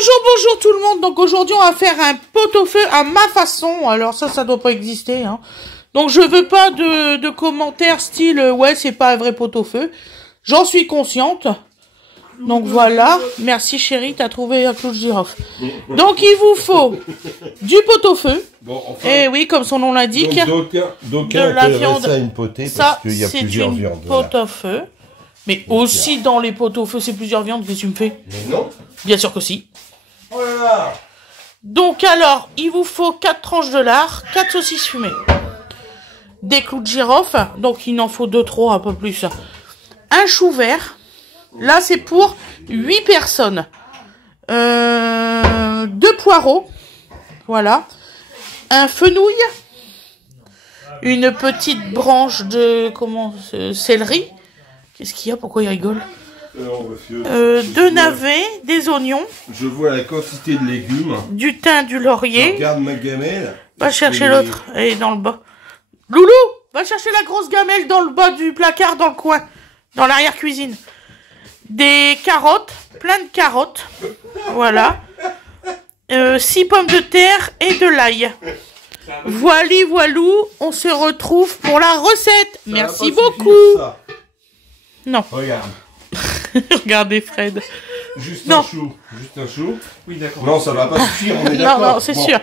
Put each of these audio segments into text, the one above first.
Bonjour tout le monde. Donc aujourd'hui on va faire un pot-au-feu à ma façon. Alors ça doit pas exister, hein. Donc je veux pas de commentaires style ouais c'est pas un vrai pot-au-feu. J'en suis consciente. Donc voilà. Merci chérie, t'as trouvé un clou de girofle. Donc il vous faut du pot-au-feu. Bon, enfin, et oui, comme son nom l'indique. Donc de la viande. Ça une potée Ça parce qu'il y a c'est plusieurs une viandes. pot-au-feu. Mais donc, aussi dans les pot-au-feu c'est plusieurs viandes. Qu'est-ce que tu me fais? Mais non. Bien sûr que si. Oh là là. Donc alors, il vous faut 4 tranches de lard, 4 saucisses fumées, des clous de girofle, donc il en faut 2-3, un peu plus, un chou vert, là c'est pour 8 personnes, 2 poireaux, voilà, un fenouil, une petite branche de, céleri, qu'est-ce qu'il y a, pourquoi il rigole? Monsieur, 2 navets, des oignons. Je vois la quantité de légumes. Du thym, du laurier. Je regarde ma gamelle. Va chercher l'autre. Elle est dans le bas. Loulou, va chercher la grosse gamelle dans le bas du placard, dans le coin. Dans l'arrière-cuisine. Des carottes. Plein de carottes. Voilà. 6 pommes de terre et de l'ail. Voilou. On se retrouve pour la recette. Merci beaucoup. Non. Regarde. Regardez Fred. Juste non. un chou. Juste un chou. Oui, d'accord. Non, ça va pas suffire, on est d'accord. Non, c'est sûr.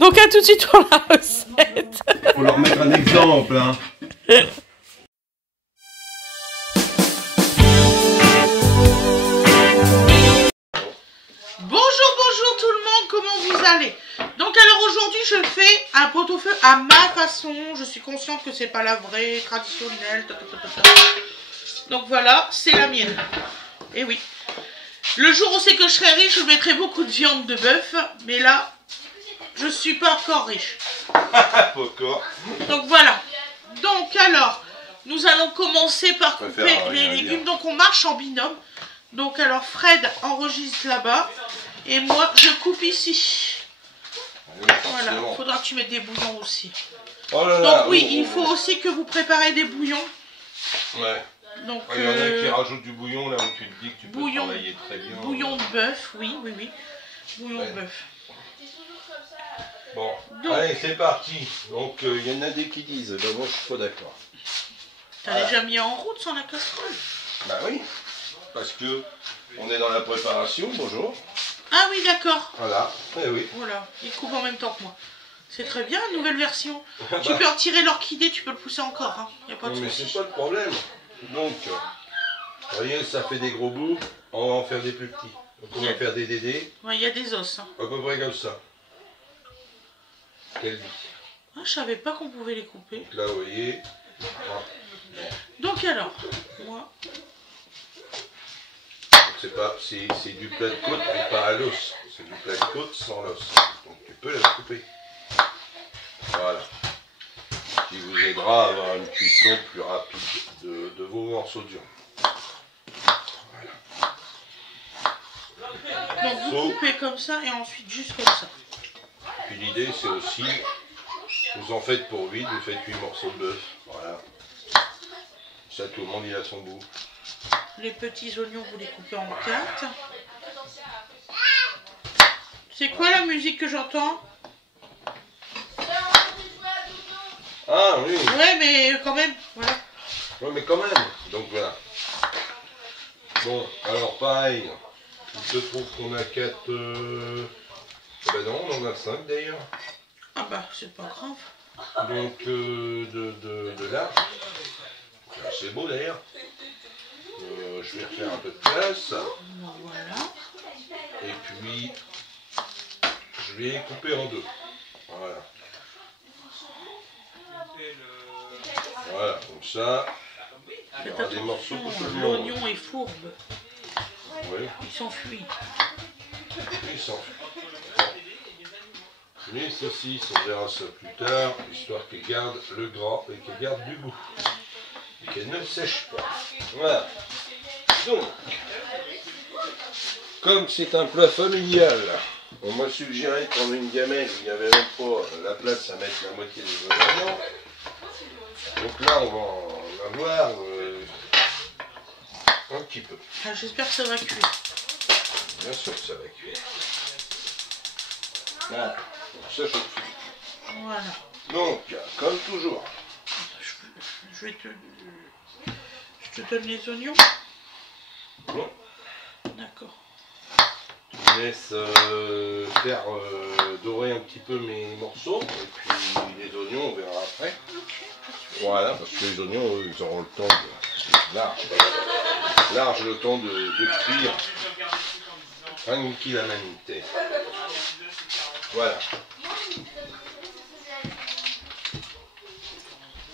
Donc à tout de suite pour la recette. Faut leur mettre un exemple, hein. Bonjour tout le monde, comment vous allez? Donc alors aujourd'hui je fais un pot-au-feu à ma façon. Je suis consciente que c'est pas la vraie, traditionnelle. Donc voilà, c'est la mienne. Et oui. Le jour où c'est que je serai riche, je mettrai beaucoup de viande de bœuf. Mais là, je suis pas encore riche. Pas encore. Donc voilà. Donc alors, nous allons commencer par couper les légumes. Donc on marche en binôme. Donc alors Fred enregistre là-bas. Et moi, je coupe ici. Voilà, il faudra que tu mettes des bouillons aussi. Oh là là, donc oui, il faut aussi que vous préparez des bouillons. Ouais. Donc, il y en a qui rajoutent du bouillon là où tu te dis que tu peux bouillon, travailler très bien. Bouillon de bœuf, oui. Bouillon de bœuf. Bon, donc, allez, c'est parti. Donc, il y en a des qui disent, ben moi je suis pas d'accord. T'as déjà mis en route sans la casserole? Bah oui, parce que on est dans la préparation, bonjour. Ah oui, d'accord. Voilà, eh oui. Voilà, il coupe en même temps que moi. C'est très bien, nouvelle version. Tu peux retirer l'orchidée, tu peux le pousser encore, hein. Y a pas de souci. Mais c'est pas le problème. Donc, vous voyez, ça fait des gros bouts, on va en faire des plus petits. Donc on va faire des dédés. Ouais, il y a des os. Hein. À peu près comme ça. Quelle vie. Ah, je savais pas qu'on pouvait les couper. Donc là, vous voyez. Donc alors, moi... C'est du plat de côte, mais pas à l'os. C'est du plat de côte sans l'os. Donc tu peux la couper. Voilà. Qui vous aidera à avoir une cuisson plus rapide de vos morceaux de viande. Voilà. Donc vous coupez comme ça et ensuite juste comme ça. Puis l'idée c'est aussi, vous en faites pour 8, vous faites 8 morceaux de bœuf. Voilà. Ça tout le monde il a son goût. Les petits oignons vous les coupez en 4. C'est quoi la musique que j'entends? Ah oui. Ouais mais quand même, voilà. Ouais mais quand même, donc voilà. Bon, alors pareil, il se trouve qu'on a 4... Ben non, on en a 5 d'ailleurs. Ah bah, c'est pas grave. Donc de là. C'est beau d'ailleurs. Je vais refaire un peu de place. Voilà. Et puis, je vais les couper en 2. Voilà. Voilà, comme ça. Il y aura des morceaux pour tout le monde. L'oignon est fourbe. Oui. Il s'enfuit. Il s'enfuit. Les saucisses, on verra ça plus tard, histoire qu'elles gardent le gras et qu'elles gardent du goût. Et qu'elles ne sèchent pas. Voilà. Donc, comme c'est un plat familial, on m'a suggéré de prendre une gamelle où il n'y avait même pas la place à mettre la moitié des oignons. Donc là, on va en avoir un petit peu. Ah, j'espère que ça va cuire. Bien sûr que ça va cuire. Voilà, ça chauffe. Voilà. Donc, comme toujours. Je te donne les oignons. Bon. D'accord. Je laisse faire dorer un petit peu mes morceaux. Et puis les oignons, on verra après. Voilà, parce que les oignons, eux, ils auront le temps de... Large le temps de cuire. Tranquillamente. Voilà.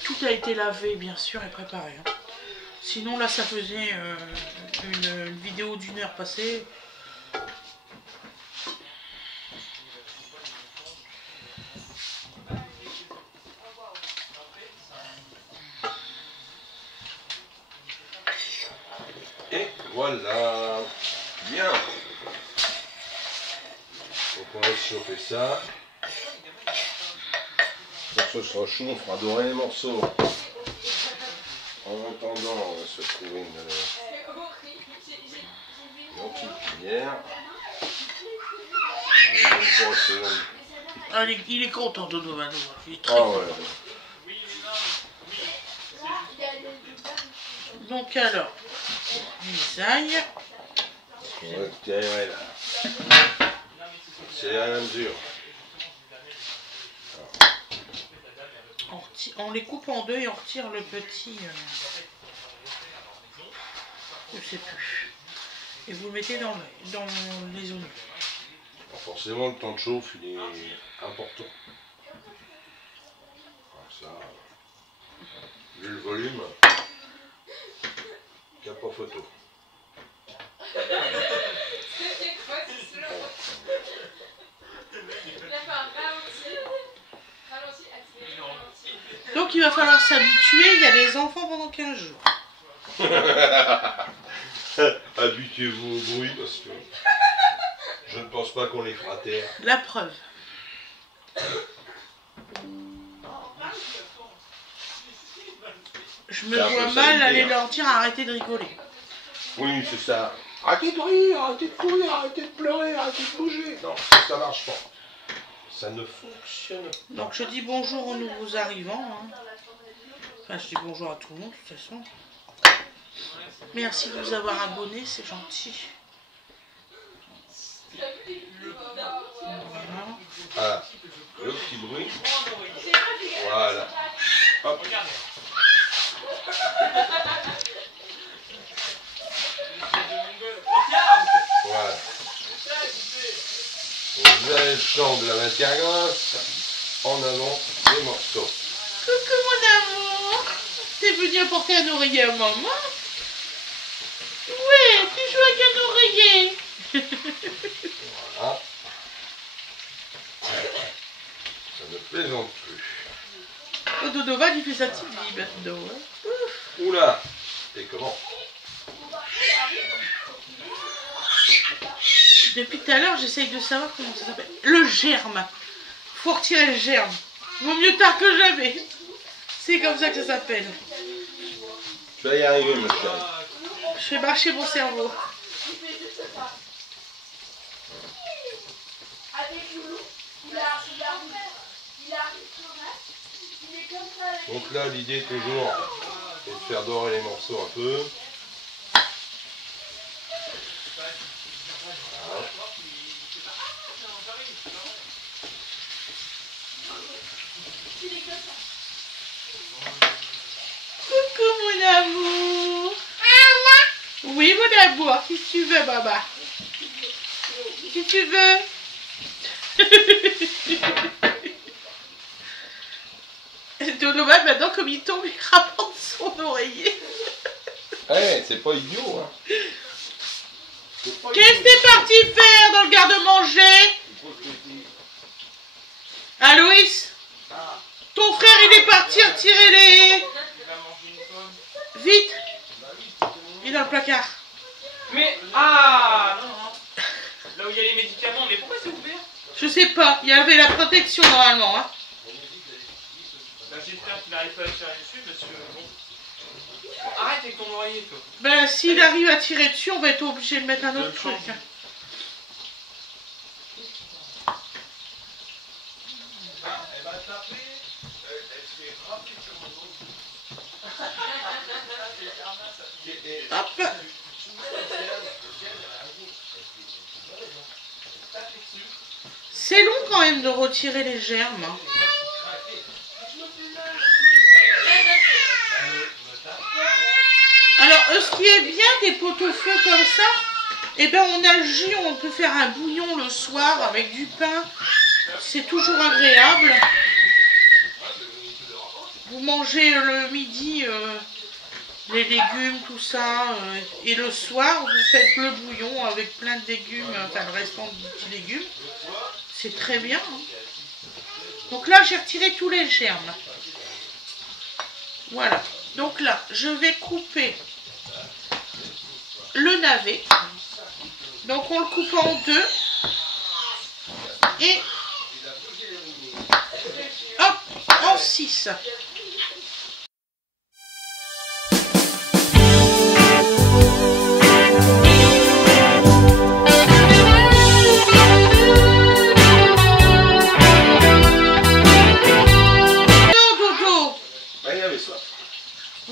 Tout a été lavé, bien sûr, et préparé. Hein. Sinon, là, ça faisait une vidéo d'1 heure passée. Et voilà. Bien. Donc on laisse chauffer ça. Quand ce sera chaud, on fera dorer les morceaux. En attendant, on va se trouver une petite cuillère. Ah, il est content, Donovan. Il est très Ah content. ouais. Donc alors, les ailles. On va tirer là. C'est à la mesure. On les coupe en deux et on retire le petit. Je sais plus. Et vous le mettez dans les oignons. Alors forcément, le temps de chauffe, il est important. Alors ça, vu le volume, il n'y a pas photo. Donc il va falloir s'habituer, il y a les enfants pendant 15 jours. Habituez-vous au bruit parce que je ne pense pas qu'on les fera taire. La preuve. Je me vois mal aller leur dire arrêtez de rigoler. Oui, c'est ça. Arrêtez de rire, arrêtez de courir, arrêtez de pleurer, arrêtez de bouger. Non, ça marche pas. Ça ne fonctionne pas. Donc je dis bonjour aux nouveaux arrivants. Hein. Enfin, je dis bonjour à tout le monde de toute façon. Merci de vous avoir abonnés, c'est gentil. Voilà. Voilà. Le petit bruit. Voilà. Hop. Voilà. Vous avez le temps de la matière grasse. En avant les morceaux. Coucou mon amour. T'es venu apporter un oreiller à maman? Ouais, tu joues avec un oreiller. Voilà. Ça ne plaisante plus. Oh, Donovan, il fait sa petite vie maintenant. Hein. Oula. Et comment? Depuis tout à l'heure, j'essaye de savoir comment ça s'appelle. Le germe. Faut retirer le germe. Vaut mieux tard que jamais. C'est comme ça que ça s'appelle. Tu vas y arriver, ma chérie. Je fais marcher mon cerveau. Donc là, l'idée toujours est de faire dorer les morceaux un peu. Voilà. Coucou mon amour. Oui mon amour, si tu veux maman. Si tu veux. Donovan maintenant comme il tombe, il rapporte son oreiller. Ouais, c'est pas idiot, hein. Qu'est-ce que t'es parti faire dans le garde-manger? Ah Louis? Ton frère il est parti retirer les... Vite. Il est dans le placard. Mais, ah non, non. Là où il y a les médicaments, mais pourquoi c'est ouvert? Je sais pas, il y avait la protection normalement. Hein. Bah, j'espère qu'il n'arrive pas à tirer dessus parce que bon. Arrête avec ton oreiller, toi. Ben s'il arrive à tirer dessus, on va être obligé de mettre un autre truc. Hein. Hop. C'est long quand même de retirer les germes. Alors, ce qui est bien des pot-au-feu comme ça, eh ben on a le jus, on peut faire un bouillon le soir avec du pain. C'est toujours agréable. Vous mangez le midi les légumes, tout ça, et le soir, vous faites le bouillon avec plein de légumes, enfin le restant de petits légumes. C'est très bien. Hein. Donc là, j'ai retiré tous les germes. Voilà. Donc là, je vais couper le navet. Donc on le coupe en deux. Et hop, en 6.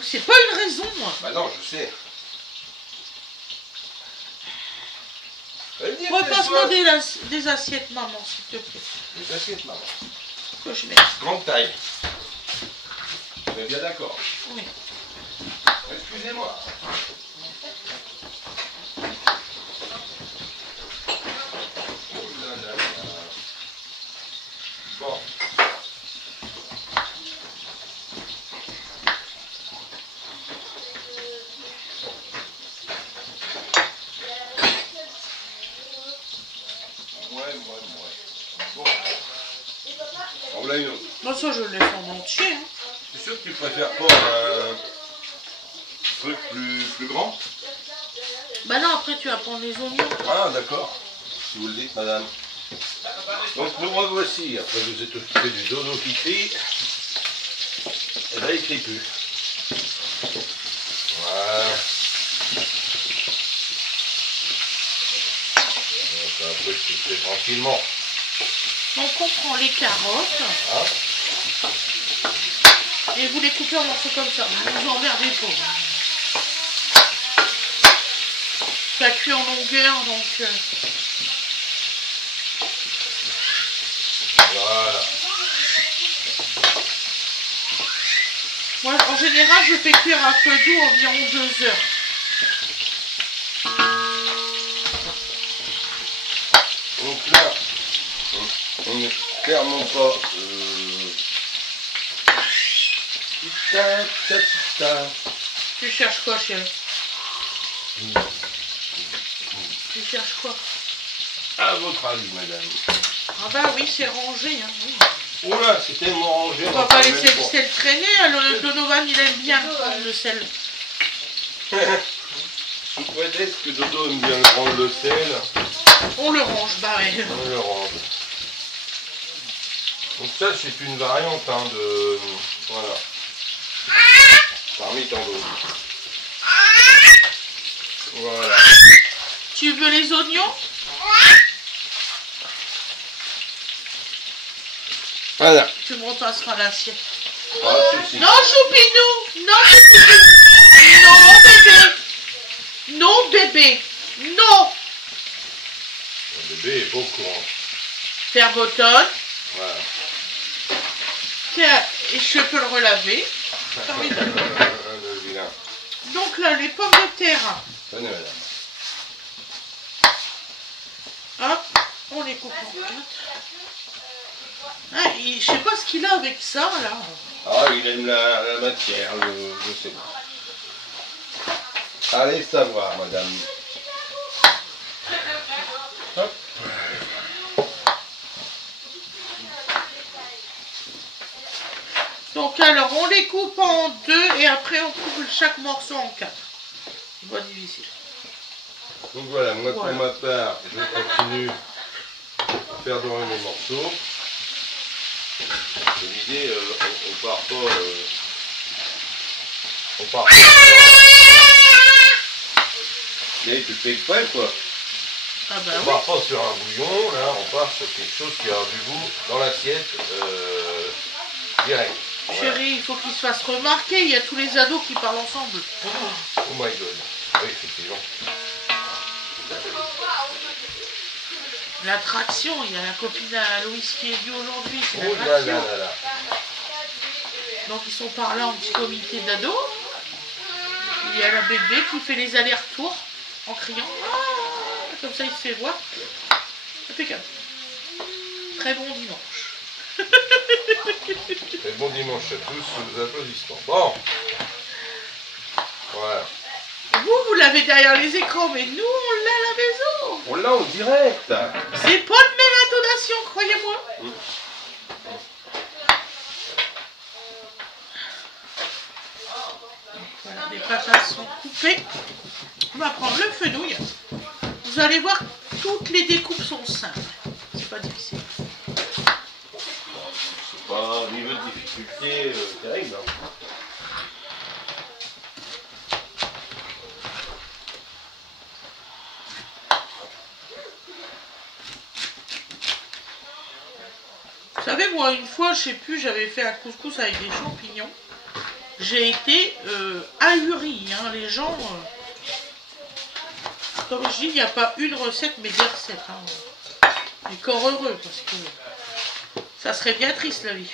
C'est pas une raison, moi. Bah non, je sais. Repasse-moi des assiettes, maman, s'il te plaît. Des assiettes, maman. Que je mets. Grande taille. On est bien d'accord. Oui. Excusez-moi. Bon. Bon. En voilà une autre. Moi, ça, je le laisse en entier. Hein. C'est sûr que tu préfères pas un truc plus grand? Bah non, après, tu vas prendre les oignons. Ah, d'accord. Si vous le dites, madame. Donc, nous revoici. Après, vous êtes occupé du dodo qui et là, il crie plus. Voilà. C'est un truc qui se fait tranquillement. Donc, on prend les carottes. Hein? Et vous les coupez en morceaux comme ça. Vous vous emmerdez pas. Ça cuit en longueur, donc... Voilà. Moi, en général, je fais cuire à feu doux environ 2 heures. Donc là, on n'est clairement pas... Tu cherches quoi, chérie? Tu cherches quoi? À votre avis, madame. Ah bah oui, c'est rangé. Hein, oui. Oula, c'est tellement rangé. On va pas laisser le sel traîner. Le Donovan, il aime bien prendre le sel. Sous prétexte que Dodo aime bien prendre le sel. On le range, bah ouais. On le range. Donc ça, c'est une variante hein, de... Voilà. Parmi tant d'autres. Voilà. Tu veux les oignons? Voilà. Tu me repasseras l'assiette. Ah, si. Non, Choupinou! Non, Choupinou! Non, bébé! Non, bébé! Non! Le bébé est pas au courant. Faire botton. Voilà. Tiens, et je peux le relaver. Le vilain. Donc là, les pommes de terre. Tenez, madame. Hop, on les coupe en 4. Ah, je sais pas ce qu'il a avec ça, là. Ah, il aime la matière, je sais pas. Allez savoir, madame. Hop. Donc alors, on les coupe en 2 et après on coupe chaque morceau en 4. C'est pas difficile. Donc voilà, moi pour ma part, je continue à faire dorer mes morceaux. L'idée, on part pas... on part pas... Et tu fais exprès quoi. Ah bah on part pas sur un bouillon, là on part sur quelque chose qui a du goût dans l'assiette direct. Chérie, il faut qu'il se fasse remarquer. Il y a tous les ados qui parlent ensemble. Oh my god. Oui, effectivement. L'attraction, il y a la copine à Louise qui est venue aujourd'hui. C'est Oh là l'attraction. là là là. Donc ils sont par là en petit comité d'ados. Il y a la bébé qui fait les allers-retours en criant. Ah, comme ça il se fait voir. Impeccable. Très bon dimanche. Et bon dimanche à tous sous les applaudissements. Bon. Voilà. Vous l'avez derrière les écrans, mais nous on l'a à la maison. On l'a en direct. C'est pas de même intonation, croyez-moi. Voilà, les patates sont coupées. On va prendre le fenouil. Vous allez voir, toutes les découpes sont simples. C'est pas difficile. C'est pas un niveau de difficulté terrible. Hein. Vous savez, moi, une fois, je sais plus, j'avais fait un couscous avec des champignons. J'ai été ahuri, hein, les gens. Comme je dis, il n'y a pas une recette, mais des recettes. Hein. Et corps heureux, parce que ça serait bien triste la vie.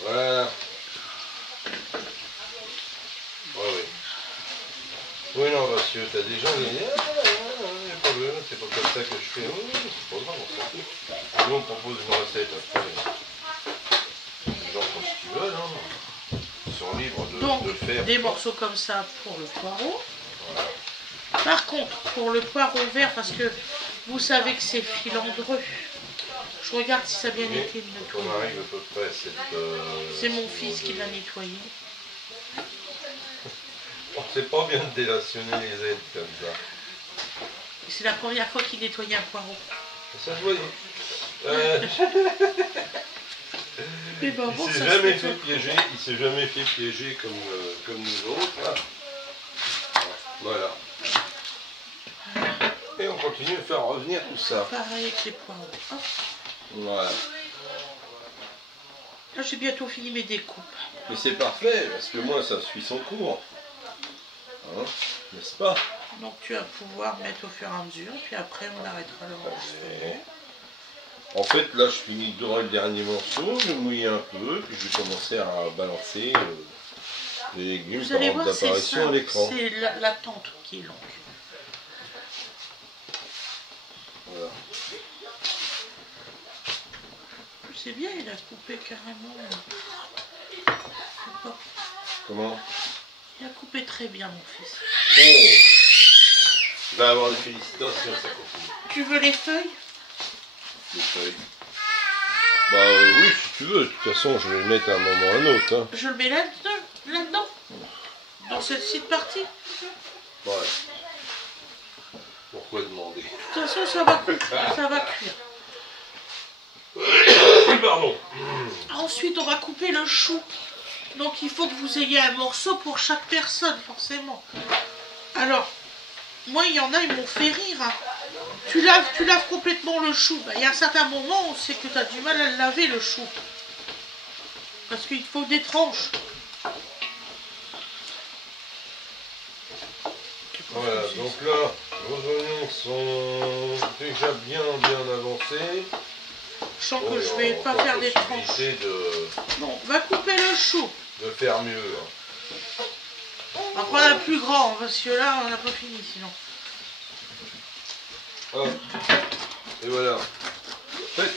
Voilà. Ouais, oui. Oui, non, parce que t'as des gens qui disent c'est pas comme ça que je fais. Oui, c'est pas grave, on s'en fout. Nous, on propose une recette. Après, les gens font ce qu'ils veulent. Hein. Ils sont libres Donc, de faire. des morceaux comme ça pour le poireau. Voilà. Par contre, pour le poireau vert, parce que vous savez que c'est filandreux, je regarde si ça a bien été Quand on nettoyé. arrive à peu près à cette... C'est mon fils qui l'a nettoyé. On sait pas bien de délationner les aides comme ça. C'est la première fois qu'il nettoyait un poireau. Ça se voyait. Mais ben, bon, Il s'est ça jamais se fait fait piéger, il s'est jamais fait piéger comme nous autres. Là. Voilà. Et on continue à faire revenir tout ça. pareil avec les poireaux. Hop. Voilà. Là, j'ai bientôt fini mes découpes. Mais c'est parfait, parce que moi ça suit son cours. Hein, n'est-ce pas? Donc tu vas pouvoir mettre au fur et à mesure, puis après on arrêtera le morceau. En fait, là je finis de dorer le dernier morceau, je mouille un peu, puis je vais commencer à balancer les légumes Vous par allez ordre voir, c'est d'apparition à ça, l'écran. c'est l'attente qui est longue. Voilà. C'est bien, il a coupé carrément. Hop. Comment? Il a coupé très bien, mon fils. Oh, il va avoir des félicitations, ça continue. Tu veux les feuilles? Les feuilles. Bah oui, si tu veux. De toute façon, je vais le mettre à un moment ou à un autre. Hein. Je le mets là-dedans? Dans cette petite partie? Ouais. Pourquoi demander? De toute façon, ça va cuire. Pardon. Ensuite, on va couper le chou. Donc, il faut que vous ayez un morceau pour chaque personne, forcément. Alors, moi, il y en a, ils m'ont fait rire. Hein. Tu laves complètement le chou. Il y a un certain moment, on sait que tu as du mal à le laver, le chou. Parce qu'il faut des tranches. Voilà, donc là, vos oignons sont déjà bien avancés. Je sens que je vais pas faire des tranches. Bon, on va couper le chou. De faire mieux. Hein. On va prendre un plus grand, parce que là, on n'a pas fini sinon. Hop. Et voilà. En fait,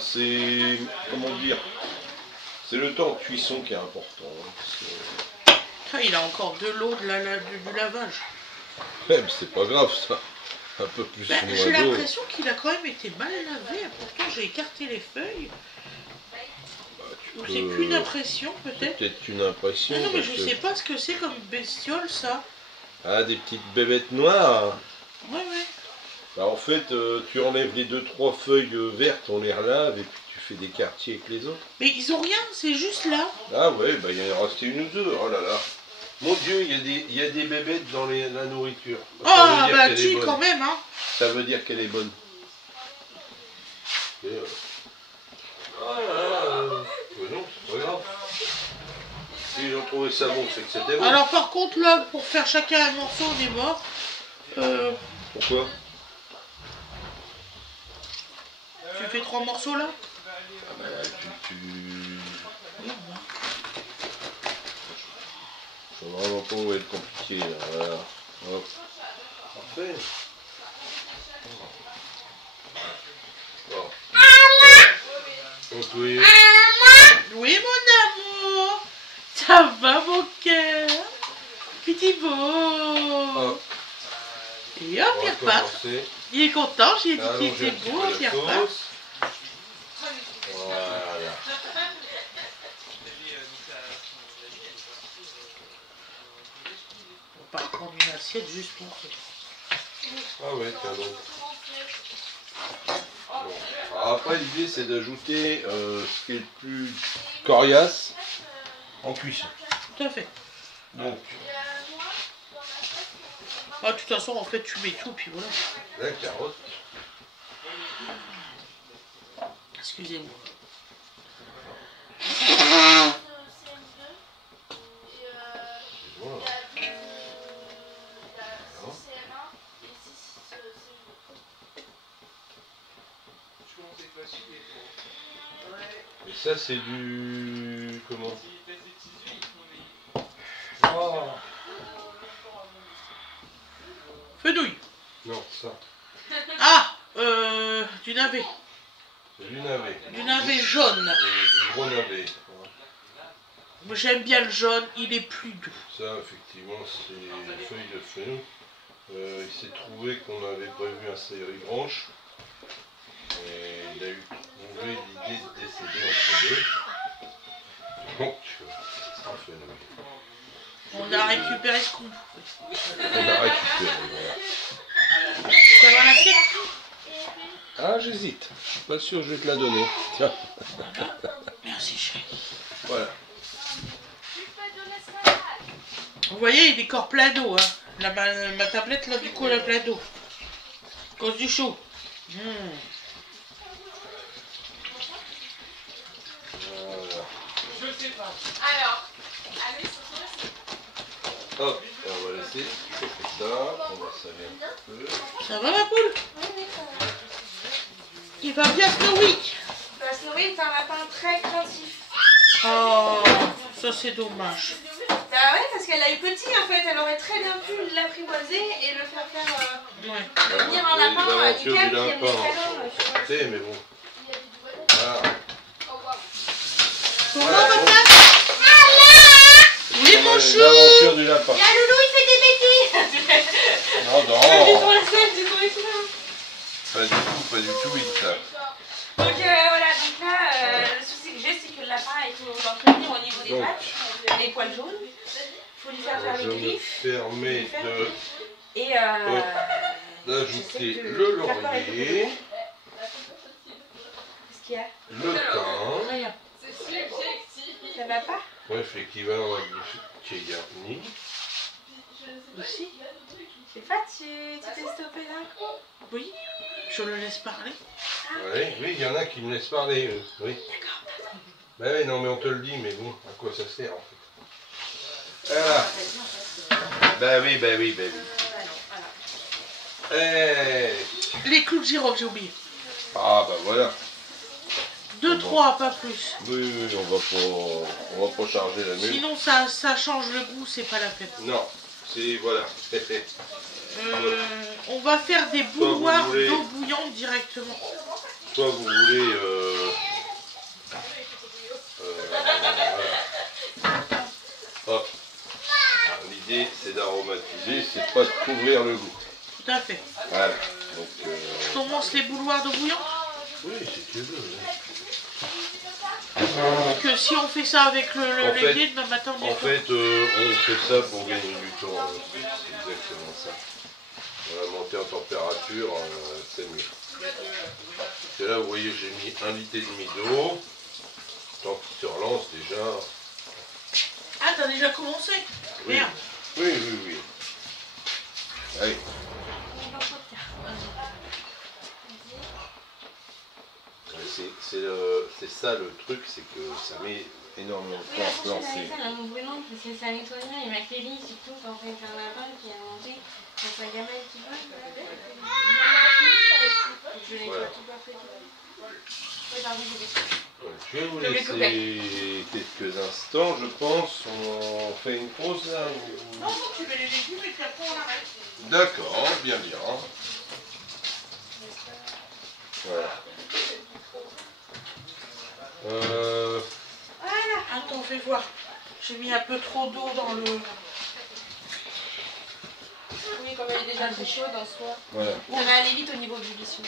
c'est... Comment dire? C'est le temps de cuisson qui est important. Hein. Ah, il a encore de l'eau, du lavage. Ouais, mais c'est pas grave ça. Un peu plus Ben, moins j'ai d'eau. l'impression qu'il a quand même été mal lavé. Pourtant, j'ai écarté les feuilles. Bah, C'est qu'une impression, peut-être. Peut-être qu'une impression. Mais non, mais je parce que- sais pas ce que c'est comme bestiole, ça. Ah, des petites bébêtes noires. Ouais, ouais. Bah, en fait, tu enlèves les 2-3 feuilles vertes, on les relave et puis tu fais des quartiers avec les autres. Mais ils ont rien, c'est juste là. Ah ouais, bah il y en a resté une ou deux. Oh là là. Mon Dieu, il y a des bébêtes dans la nourriture. Ça veut Ah, dire bah, qu'elle est tu, bonne. quand même, hein. Ça veut dire qu'elle est bonne. Et, ah là là, ils ont trouvé ça bon, c'est que c'était bon. Alors par contre là, pour faire chacun un morceau, on est mort. Pourquoi? Tu fais 3 morceaux là? Bah, je sais vraiment pas où va être compliqué là. Voilà. Hop. Parfait. Bon. Donc, oui. Oui mon amour. Ça va mon cœur. Petit beau. Hop. Et hop, On il va repart. commencer. Il est content, j'ai dit qu'il Allonger était un petit beau, peu il la repart. sauce. Voilà. On va pas prendre une assiette juste pour ça. Ah ouais, tiens donc. Bon. Alors après, l'idée c'est d'ajouter ce qui est le plus coriace en cuisson. Tout à fait. Donc, Ah, de toute façon, en fait, tu mets tout, puis voilà. la carotte. Excusez-moi. Voilà. Et ça c'est du... comment? Oh. Fenouil. Non, ça. Ah, du navet. C'est du navet. Du navet jaune. Du gros navet. Moi, j'aime bien le jaune, il est plus doux. Ça, effectivement, c'est une feuille de fenouil. Il s'est trouvé qu'on avait prévu un céleri branche. Et il a eu trouvé l'idée de décéder entre deux. Donc, c'est un fenouil. On a récupéré ce qu'on pouvait. On a récupéré, voilà. Ça va l'assiette? Ah, j'hésite. Je suis pas sûr que je vais te la donner. Tiens. Merci chérie. Voilà. Vous voyez, il est encore plein d'eau. Hein. Ma tablette, là, du coup, elle a plein d'eau. À cause du chaud. Voilà. Je sais pas. Alors, allez, Hop, et on va laisser chauffer ça. On va saler un petit peu. Ça va, ma poule? Il va bien, Snowy. Snowy est un lapin très craintif. Oh, ça c'est dommage. Bah ouais, parce qu'elle a eu petit en fait, elle aurait très bien pu l'apprivoiser et le faire faire Ouais. devenir un lapin Les aventures du hyper qui aime les lapin, câlins. tu sais, mais bon. Voilà. Comment, Voilà, papa? Oui, mon Les chou. aventures du lapin. Et Loulou il fait des bêtises. Non, Dis non. pour la scène, dis pour les films. Pas du tout, il ça. Donc voilà, donc là, le souci que j'ai c'est que le lapin il faut l'entretenir au niveau des Donc. pattes, les poils jaunes. Il faut lui faire faire Je les me griffes. permets Et d'ajouter le laurier, qu'est-ce qu'il y a? le thym. Rien. Ça va pas? Bref, l'équivalent qui est garni. Aussi? Je sais pas, tu t'es stoppé d'un coup? Oui. Je le laisse parler. Oui, oui, il y en a qui me laissent parler, oui. Bah oui, non, mais on te le dit, mais bon, à quoi ça sert en fait? Voilà. Bah oui, bah oui, bah oui. Eh. Les clous de girofle, j'ai oublié. Ah bah voilà. 2, 3, pas plus. Oui, oui, on va pas charger la nuit. Sinon, ça change le goût, c'est pas la peine. Non, c'est voilà. On va faire des bouilloires voulez- d'eau bouillante directement. Soit vous voulez. Voilà. Hop. L'idée c'est d'aromatiser, c'est pas de couvrir le goût. Tout à fait. Voilà. Donc. Je commence les bouilloires d'eau bouillante. Oui, si tu veux. Que si on fait ça avec le En fait- lait, demain matin on est En pas. fait, on fait ça pour gagner du temps. C'est exactement ça. On va monter en température, c'est mieux. Et là, vous voyez, j'ai mis 1,5 litre d'eau. Tant qu'il se relance déjà. Ah, t'as déjà commencé? Oui. Merde. Oui, oui, oui. Allez. C'est ça le truc, c'est que ça met énormément de Oui, temps à après, se je lancer. fais ça, mon vraiment, parce que ça nettoie bien, et ma Kelly, surtout quand on fait un lapin qui a mangé, quand sa gamelle qui vole, je nettoie Voilà. tout parfait. Oui, pardon, j'ai des Donc, je vais vous Je vais laisser quelques instants, je pense. On fait une pause là Non, non, tu mets les légumes et puis après on arrête. D'accord, bien. Voilà. Voilà. Attends, fais voir. J'ai mis un peu trop d'eau dans le... Oui, comme elle est déjà très chaude en soi. Voilà. Ça va aller vite au niveau de l'ébullition.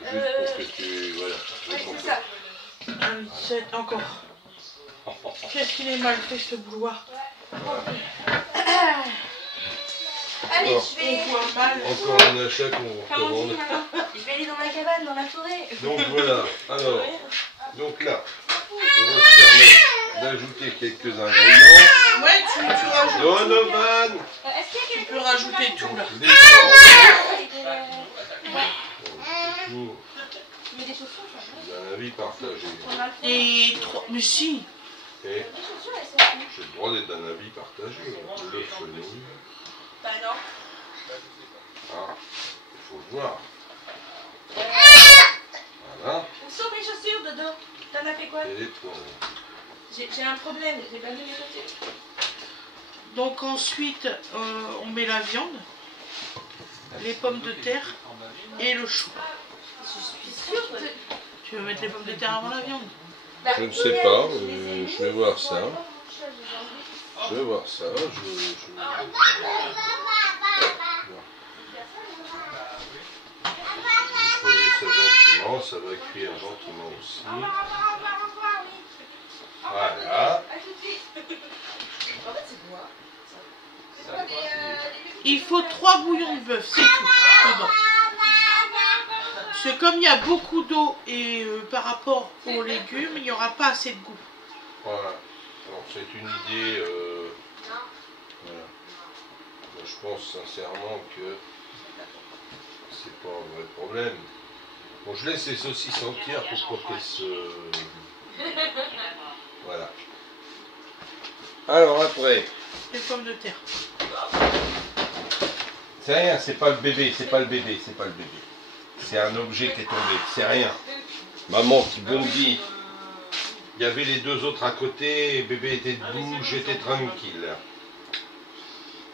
Juste pour que tu... Voilà. Oui, c'est ça. 7 encore. Qu'est-ce qu'il est mal fait ce bouloir. Allez, Bon. je vais... On voit mal. Encore un achat qu'on Comment on dit recommande. maintenant? Je vais aller dans ma cabane, dans la forêt. Donc voilà. Alors, donc là, on va se permettre d'ajouter quelques ingrédients. Ouais, tu rajoutes. Donovan, Est-ce qu'il y a Tu quelqu'un peux rajouter tout là. des carottes. Toujours Tu mets des chaussures, ça va. un avis partagé. On a le fond. Et 3... Mais si. Et Des chaussures, elles sont... j'ai le droit d'être d'un avis partagé. Le fenouil. Bah non. Ah, il faut le voir. Voilà. Où sont mes chaussures, Dodo? T'en as fait quoi? Et les poivrons. J'ai un problème, j'ai pas mis mes chaussures. Donc ensuite, on met la viande, les pommes de terre et le chou. Je suis sûre que... Tu veux mettre les pommes de terre avant la viande? Bah, Je ne sais oui, pas, je les ai mis, je vais voir c'est ça. pour aller voir mon chat, j'ai envie. Je vais voir ça. Je vais poser ça gentiment. Ça va cuire gentiment aussi. Voilà. En fait, c'est quoi? Ça va partir. Il faut 3 bouillons de bœuf, c'est tout, dedans. Parce que comme il y a beaucoup d'eau et par rapport aux légumes, il n'y aura pas assez de goût. Voilà. Alors c'est une idée. Voilà. Moi, je pense sincèrement que c'est pas un vrai problème. Bon, je laisse les saucisses entières pour pas qu'elles se. Voilà. Alors après. Les pommes de terre. C'est rien, c'est pas le bébé, c'est pas le bébé, c'est pas le bébé. C'est un objet qui est tombé, c'est rien. Maman qui bondit. Il y avait les deux autres à côté, bébé était debout, j'étais tranquille.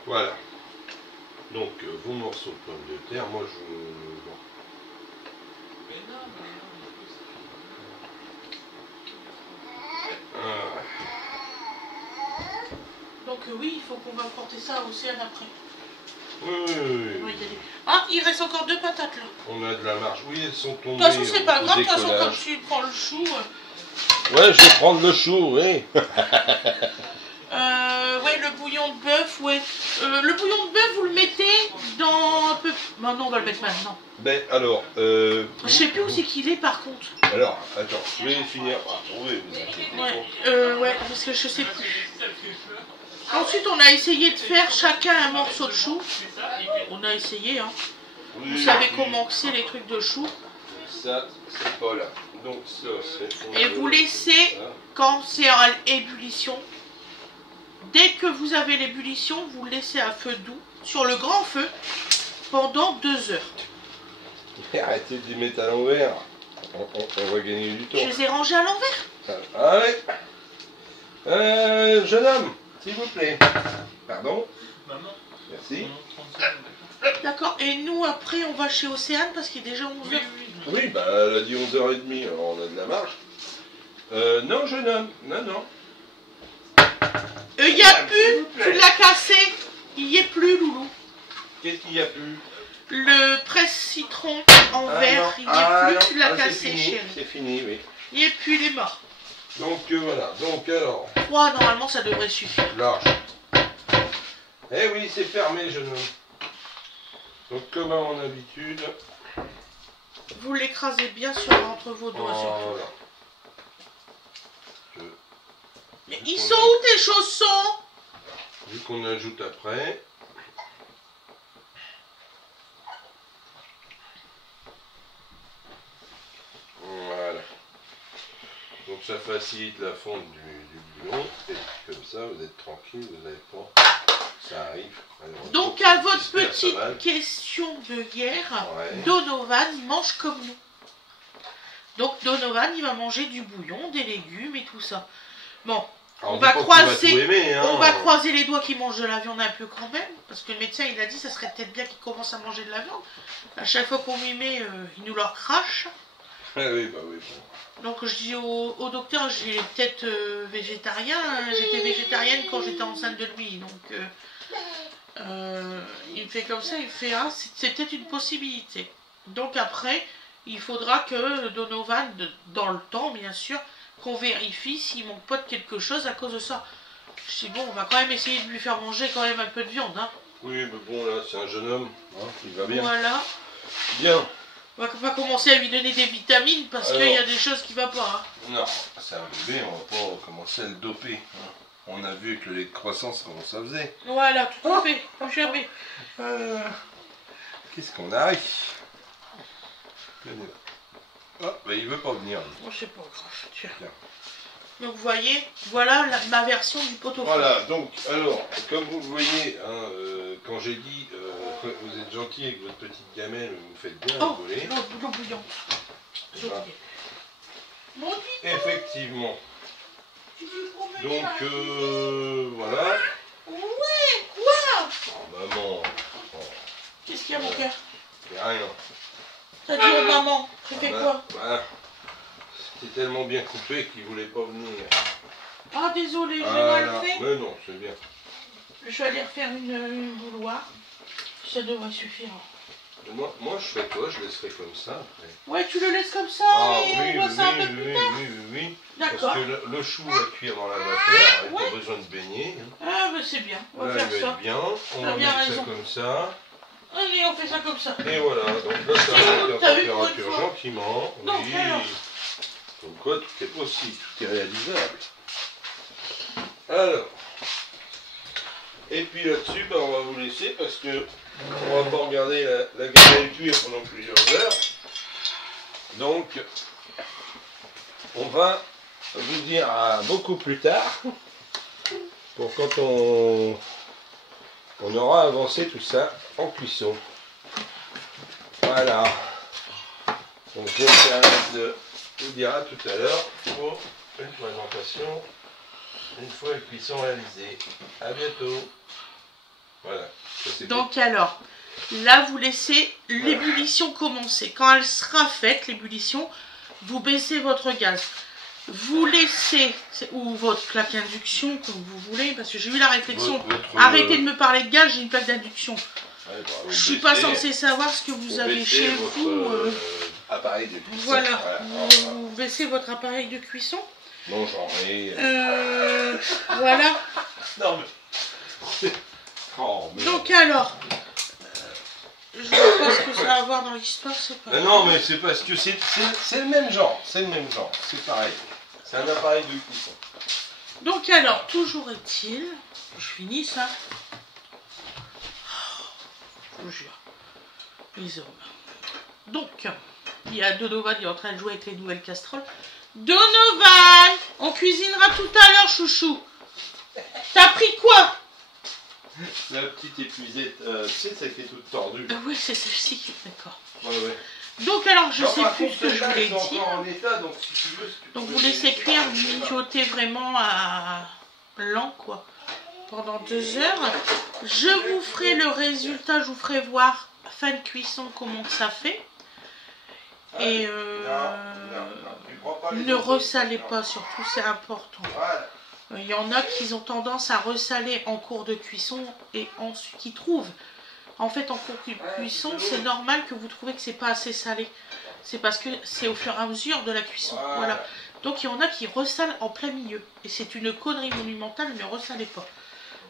Voilà. Donc, vos morceaux de pommes de terre, moi je... bon. Donc oui, il faut qu'on va porter ça à Océane après. Oui. Ouais, il y a des- Ah, il reste encore 2 patates là. On a de la marge. Oui, elles sont De tombées. toute façon, c'est pas au grave. De toute façon, décollage. comme tu prends le chou... Ouais, je vais prendre le chou, oui. ouais, le bouillon de bœuf, ouais. Le bouillon de bœuf, vous le mettez dans un peu... Non, non, on va le mettre maintenant. Ben, alors... Je sais plus où c'est qu'il est par contre. Alors, attends, je vais finir par trouver. Vous inquiétez pas. Ouais, ouais, parce que je sais plus. Ensuite, on a essayé de faire chacun un morceau de chou. On a essayé, hein. Oui, Vous savez oui. comment que c'est les trucs de chou. Ça, c'est pas là. Donc ça, c'est... Et vous laissez, quand c'est en ébullition, dès que vous avez l'ébullition, vous le laissez à feu doux, sur le grand feu, pendant 2 heures. Arrêtez de les mettre à l'envers. On va gagner du temps. Je les ai rangés à l'envers. Ah ouais. Jeune homme, s'il vous plaît. Pardon. Maman, Merci. 30 secondes. D'accord, et nous après on va chez Océane parce qu'il est déjà 11h. Oui, bah elle a dit 11h30, alors on a de la marge. Non, jeune homme. Non. Il y a S'il plus, vous plaît. tu l'as cassé, il y est plus Loulou. Qu'est-ce qu'il y a plus? Le presse-citron en verre, il n'y est non. plus, tu l'as Ah, cassé c'est fini, chérie. c'est fini, oui. Il n'y est plus, il est mort. Donc voilà, donc alors, 3 normalement ça devrait suffire. large. Eh oui, c'est fermé, jeune homme. Donc comme à mon habitude, Vous l'écrasez bien entre vos doigts surtout. voilà. Mais ils sont où tes chaussons? Vu qu'on ajoute après. Voilà. ça facilite la fonte du bouillon. Et comme ça, vous êtes tranquille, vous n'avez pas. Ça arrive. Alors, Donc, à votre j'espère que ça petite va. question de guerre, Ouais. Donovan il mange comme nous. Donc, Donovan, il va manger du bouillon, des légumes et tout ça. Bon, Alors, on dis va pas que tu vas croiser- tout aimer, hein. on va croiser les doigts qu'il mange de la viande un peu quand même. Parce que le médecin, il a dit, ça serait peut-être bien qu'il commence à manger de la viande. À chaque fois qu'on lui met, il nous leur crache. Ah oui, bah oui. Bon. Donc, je dis au docteur, j'ai peut-être végétarien. J'étais végétarienne quand j'étais enceinte de lui. Donc, il me fait comme ça, il me fait, ah, c'est peut-être une possibilité. Donc après, il faudra que Donovan, dans le temps bien sûr, qu'on vérifie s'il manque pas de quelque chose à cause de ça. Je dis bon, on va quand même essayer de lui faire manger quand même un peu de viande. Hein. Oui, mais bon, là, c'est un jeune homme. Hein, il va bien. Voilà. Bien. On va pas commencer à lui donner des vitamines parce qu'il y a des choses qui ne vont pas. Hein. Non, c'est un bébé, on va pas commencer à le doper. Hein. On a vu avec le lait de croissance comment ça faisait. Voilà, tout à fait. Plus jamais. Qu'est-ce qu'on arrive? Ah, bah il veut pas venir. Bon, c'est pas grave. Tiens. Bien. Donc vous voyez, voilà ma version du pot-au-feu. Voilà, donc, alors, comme vous le voyez, hein, quand j'ai dit que vous êtes gentil avec votre petite gamelle, vous me faites bien Oh, rigoler. l'eau bouillante. J'ai Voilà. oublié. Mon dit, Effectivement. tu veux qu'on me Donc, dise voilà. Ouais, quoi? Oh, maman, Qu'est-ce qu'il y a, mon cœur? c'est rien. T'as dit aux mamans, tu fais quoi? Voilà. C'était tellement bien coupé qu'il voulait pas venir. Ah, désolé, j'ai Voilà. mal fait. Mais non, c'est bien. Je vais aller refaire une bouilloire. Ça devrait suffire. Moi, je fais quoi? Je laisserai comme ça après. Ouais, tu le laisses comme ça Ah et oui, on voit ça un peu oui, plus oui, tard. oui. D'accord. Parce que le chou va cuire dans la vapeur, il n'y a Ouais. pas besoin de baigner. Hein. Ah, bah c'est bien, on va Là, il faire va ça. être bien. On T'as va bien mettre raison. ça comme ça. Allez, on fait ça comme ça. Et voilà, donc là, ça va monter en T'as vu pour une température fois? gentiment. Non, Oui. alors. Donc quoi, tout est possible, tout est réalisable. Alors. Et puis là-dessus, bah, on va vous laisser parce que on va pas regarder la gamelle cuire pendant plusieurs heures. Donc, on va vous dire à beaucoup plus tard pour quand on aura avancé tout ça en cuisson. Voilà. Donc je vais me permettre de vous dire à tout à l'heure pour une présentation une fois la cuisson réalisée. À bientôt. Voilà. Ça, c'était- Donc alors, là vous laissez l'ébullition commencer. Quand elle sera faite, l'ébullition, vous baissez votre gaz. Vous laissez, ou votre plaque d'induction, comme vous voulez, parce que j'ai eu la réflexion. Arrêtez de me parler de gaz, j'ai une plaque d'induction. Ouais, bah, vous Je suis pas baissez- censée savoir ce que vous avez baissez chez votre, vous. appareil de cuisson. Voilà, vous baissez votre appareil de cuisson. Non, j'en ai. Voilà. Non, mais. Oh, mais. Donc alors, je vois pas ce que ça va avoir dans l'histoire, c'est pas. Non, mais c'est parce que c'est le même genre. C'est le même genre. C'est pareil. C'est un appareil de cuisson. Donc alors, toujours est-il, je finis ça. Je vous jure, les hommes. Donc, il y a Donovan, il est en train de jouer avec les nouvelles casseroles. Donovan, on cuisinera tout à l'heure, chouchou. T'as pris quoi? La petite épuisette, tu sais, celle qui est toute tordue. Oui, c'est celle-ci, d'accord. Ouais, ouais. Donc alors, je Non, sais par plus contre, ce que je celle-là, voulais elle est dire. encore en état, donc si tu veux. Donc vous laissez cuire, mijoter vraiment à lent quoi, pendant 2 heures. Je vous ferai le résultat, je vous ferai voir fin de cuisson comment ça fait. Et ne ressalez pas surtout, c'est important. Voilà. Il y en a qui ont tendance à ressaler en cours de cuisson et ensuite qui trouvent. En fait, en cours de cuisson, c'est normal que vous trouvez que c'est pas assez salé. C'est parce que c'est au fur et à mesure de la cuisson. Voilà. Donc il y en a qui ressalent en plein milieu. Et c'est une connerie monumentale, ne ressalez pas.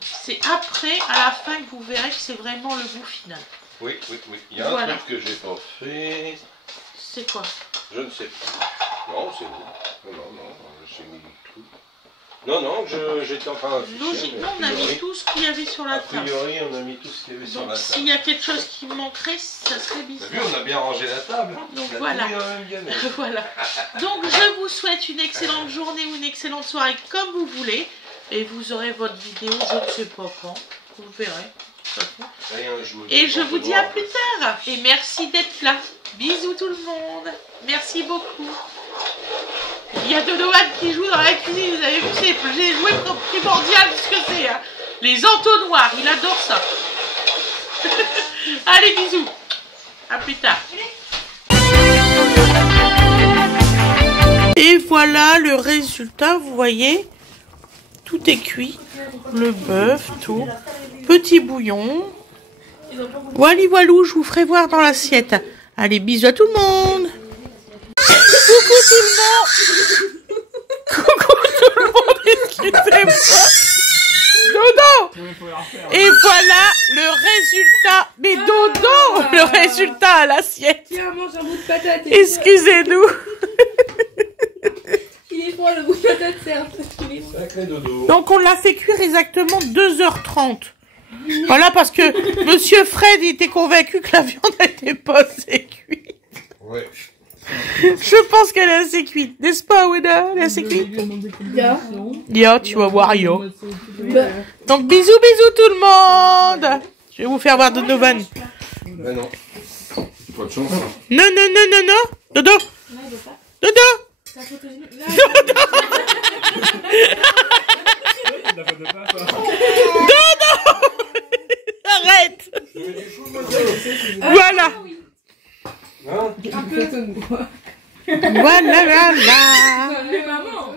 C'est après, à la fin, que vous verrez que c'est vraiment le goût final. Oui, oui, oui. Il y a Voilà. un truc que j'ai pas fait. C'est quoi? Je ne sais pas. Non, c'est bon. Non, j'ai mis tout. Non, non, j'étais en train d'afficher. Logiquement, on a mis tout ce qu'il y avait sur la A table. priori, on a mis tout ce qu'il y avait sur Donc la s'il table. y a quelque chose qui me manquerait, ça serait T'as bizarre. vu, on a bien rangé la table. Donc La voilà. tout mis dans la même gamelle. Voilà. Donc je vous souhaite une excellente journée ou une excellente soirée comme vous voulez. Et vous aurez votre vidéo, je ne sais pas quand. Vous verrez. De toute façon. Rien, je me- Et je vous dis à plus tard. Et merci d'être là. Bisous tout le monde. Merci beaucoup. Il y a Donovan qui joue dans la cuisine. Vous avez vu, j'ai joué primordial ce que c'est. Hein. Les entonnoirs, il adore ça. Allez, bisous. À plus tard. Et voilà le résultat, vous voyez. Tout est cuit. Le bœuf, tout. Petit bouillon. Voilà, voilou, je vous ferai voir dans l'assiette. Allez, bisous à tout le monde. Coucou tout le monde. Coucou tout le monde, excusez-moi. Dodo. Et voilà le résultat. Mais Dodo, le résultat à l'assiette. Tiens, mange un bout de patate. Excusez-nous. Il est froid le bout de patate, certes. Il est froid. Sacré dodo. Donc on l'a fait cuire exactement 2h30. Voilà, parce que Monsieur Fred était convaincu que la viande n'était pas assez cuite. Ouais. Je pense qu'elle est assez cuite, n'est-ce pas, Weda? Elle est assez cuite? Ya. Ya, tu vas voir, yo. Bah, Donc bisous, bisous tout le monde. Je vais vous faire voir Donovan. Ben non. Pas de chance. Hein. Non, non, non, non, non. Dodo. non, il veut pas. Dodo. C'est un photogénique. Arrête. Voilà. Hein? Un peu. Voilà, là, là. Mais maman.